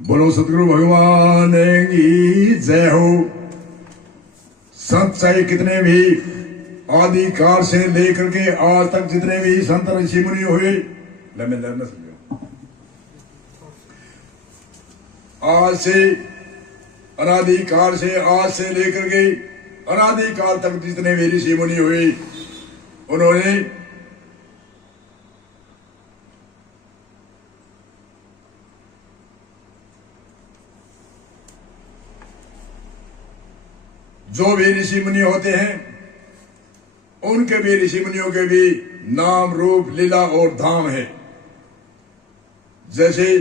बोलो सतगुरु भगवान की जय हो। संत चाहे कितने भी आदि काल से लेकर के आज तक जितने भी संत ऋषि मुनि हुए, आज से अनादि काल से आज से लेकर के अनादि काल तक जितने भी ऋषि मुनि हुए, उन्होंने जो भी ऋषि मुनि होते हैं उनके भी ऋषि मुनियों के भी नाम रूप लीला और धाम है। जैसे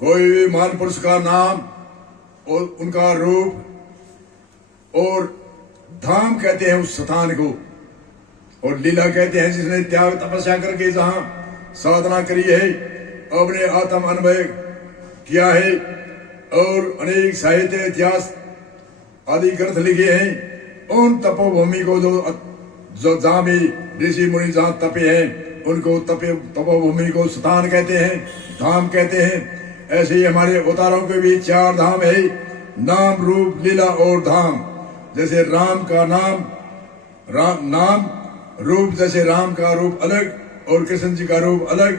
कोई भी महान पुरुष का नाम और उनका रूप और धाम कहते हैं उस स्थान को, और लीला कहते हैं जिसने त्याग तपस्या करके जहां साधना करी है, अपने आत्म अनुभव किया है और अनेक साहित्य इतिहास आदि ग्रंथ लिखे हैं। उन तपोभूमि को जो जहां भी ऋषि मुनि जहां तपे हैं उनको तपोभूमि को स्थान कहते हैं, धाम कहते हैं। ऐसे ही हमारे अवतारों के भी चार धाम है, नाम रूप लीला और धाम। जैसे राम का नाम रूप, जैसे राम का रूप अलग और कृष्ण जी का रूप अलग,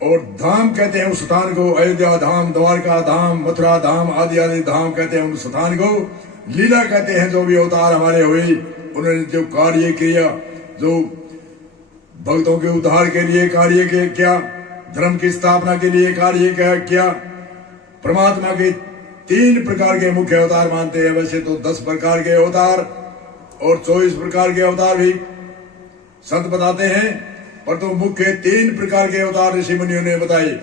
और धाम कहते हैं उस स्थान को अयोध्या धाम, द्वारका धाम, मथुरा धाम आदि आदि धाम कहते हैं उस स्थान को। लीला कहते हैं जो भी अवतार हमारे हुए उन्होंने जो कार्य किया, जो भक्तों के उद्धार के लिए कार्य किया, धर्म की स्थापना के लिए कार्य किया। परमात्मा के 3 प्रकार के मुख्य अवतार मानते हैं। वैसे तो 10 प्रकार के अवतार और 24 प्रकार के अवतार भी संत बताते हैं, पर तो मुख्य 3 प्रकार के अवतार ऋषि मुनियों ने बताए।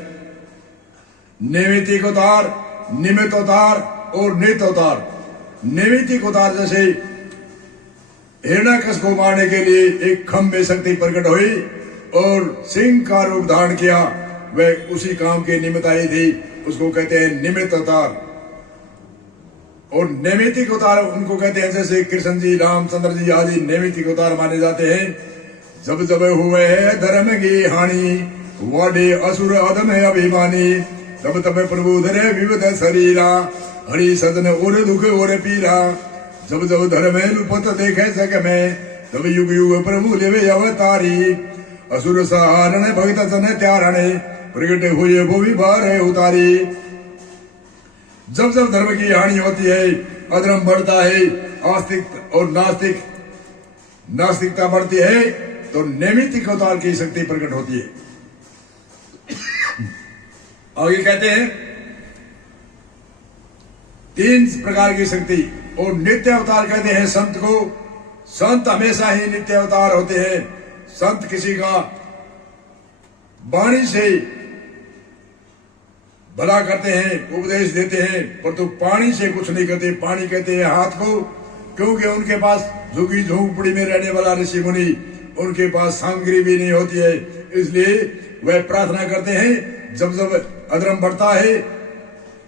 नैमित्तिक अवतार, निमित्त अवतार और नित्य अवतार। नैमित्तिक अवतार जैसे हिरण्यकश्यप को मारने के लिए एक खम्भ में शक्ति प्रकट हुई और सिंह का रूप धारण किया, वह उसी काम के निमित्त आई थी, उसको कहते हैं निमित्त अवतार। और नैमित्तिक अवतार उनको कहते हैं जैसे कृष्ण जी, रामचंद्र जी आदि नैमित्तिक अवतार माने जाते हैं। जब जब हुए धर्म की हानि, वाडे असुर अधम अभिमानी, तब तब प्रभु धरे विविध शरीरा, हरि सदन और दुख और पीरा। जब जब धर्म लुपत देखे जग में, तब युग युग प्रभु लेवे अवतारी। असुर सहारण भक्त जन त्यारणे, प्रगट हुए भूमि भार उतारी। जब जब धर्म की हानि होती है, अधर्म बढ़ता है, आस्तिक और नास्तिकता बढ़ती है, तो नैमित्तिक अवतार की शक्ति प्रकट होती है। आगे कहते हैं 3 प्रकार की शक्ति। और नित्य अवतार कहते हैं संत को। संत हमेशा ही नित्य अवतार होते हैं। संत किसी का वाणी से भला करते हैं, उपदेश देते हैं, पर तो पानी से कुछ नहीं करते। पानी कहते हैं हाथ को, क्योंकि उनके पास झुग्गी झोंपड़ी में रहने वाला ऋषि मुनि, उनके पास सामग्री भी नहीं होती है, इसलिए वह प्रार्थना करते हैं। जब जब अधर्म बढ़ता है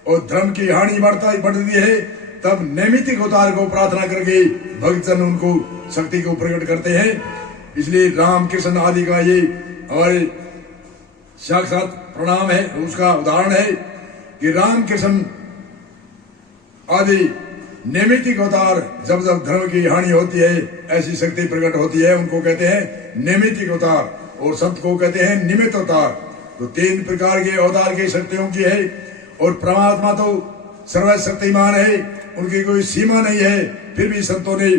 और धर्म की हानि बढ़ती है, तब नैमित्तिक अवतार को प्रार्थना करके भक्तजन उनको शक्ति को प्रकट करते हैं। इसलिए राम कृष्ण आदि का ये हमारे साक्षात प्रणाम है, उसका उदाहरण है कि राम कृष्ण आदि नैमित्तिक अवतार जब जब धर्म की हानि होती है ऐसी शक्ति प्रकट होती है, उनको कहते हैं नैमित्तिक अवतार। और संत को कहते हैं निमित्त अवतार। तो 3 प्रकार के अवतार की शक्तियों की है। और परमात्मा तो सर्वशक्तिमान है, उनकी कोई सीमा नहीं है, फिर भी संतों ने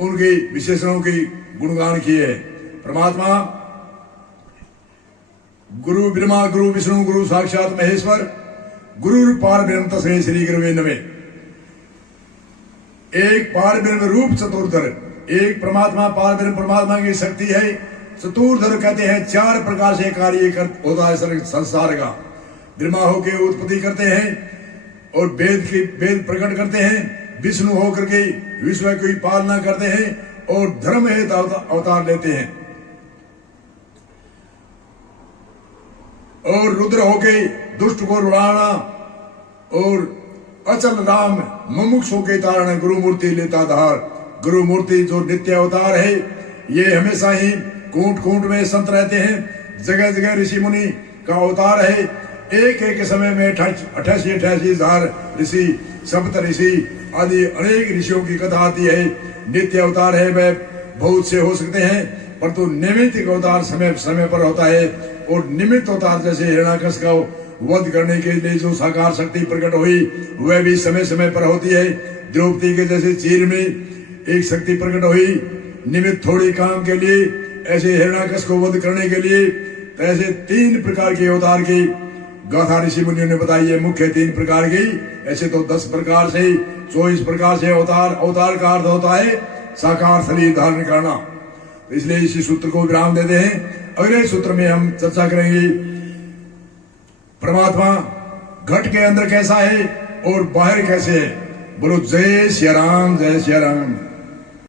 उनके विशेषणों की गुणगान किए है। परमात्मा गुरु ब्रह्मा, गुरु विष्णु, गुरु साक्षात महेश्वर, गुरु पार ब्रह्म तस्मै श्री गुरुवे नमः। एक पार ब्रह्म रूप चतुर्धर, एक परमात्मा पार ब्रह्म परमात्मा की शक्ति है। चतुर्धर कहते हैं 4 प्रकार से कार्य होता है संसार का। ब्रह्मा होकर उत्पत्ति करते हैं और वेद प्रकट करते हैं। विष्णु होकर के विश्व की पालना करते हैं और धर्म हेतु अवतार लेते हैं। और रुद्र होके दुष्ट को रुलाना और अचल राम मुमुक्षु के तारण गुरु मूर्ति लेता धार। गुरु मूर्ति जो नित्य अवतार है, ये हमेशा ही कूट कूट में संत रहते हैं। जगह जगह ऋषि मुनि का अवतार है। एक एक समय में 88,000 ऋषि, सप्त ऋषि आदि अनेक ऋषियों की कथा आती है। नित्य अवतार है वह बहुत से हो सकते हैं, परंतु निमित्त अवतार समय समय पर होता है। और निमित्त अवतार जैसे हिरण्याकश का वध करने के लिए जो साकार शक्ति प्रकट हुई वह भी समय समय पर होती है। द्रौपदी के जैसे चीर में एक शक्ति प्रकट हुई निमित्त थोड़ी काम के लिए, ऐसे हिरण्याकश को वध करने के लिए। ऐसे 3 प्रकार के अवतार की गाथा ऋषि मुनियों ने बताई है, मुख्य 3 प्रकार की। ऐसे तो 10 प्रकार से 24 प्रकार से अवतार का अर्थ होता है साकार शरीर धारण करना। इसलिए इसी सूत्र को विराम देते हैं। अगले सूत्र में हम चर्चा करेंगे परमात्मा घट के अंदर कैसा है और बाहर कैसे है। बोलो जय श्री राम, जय श्री राम।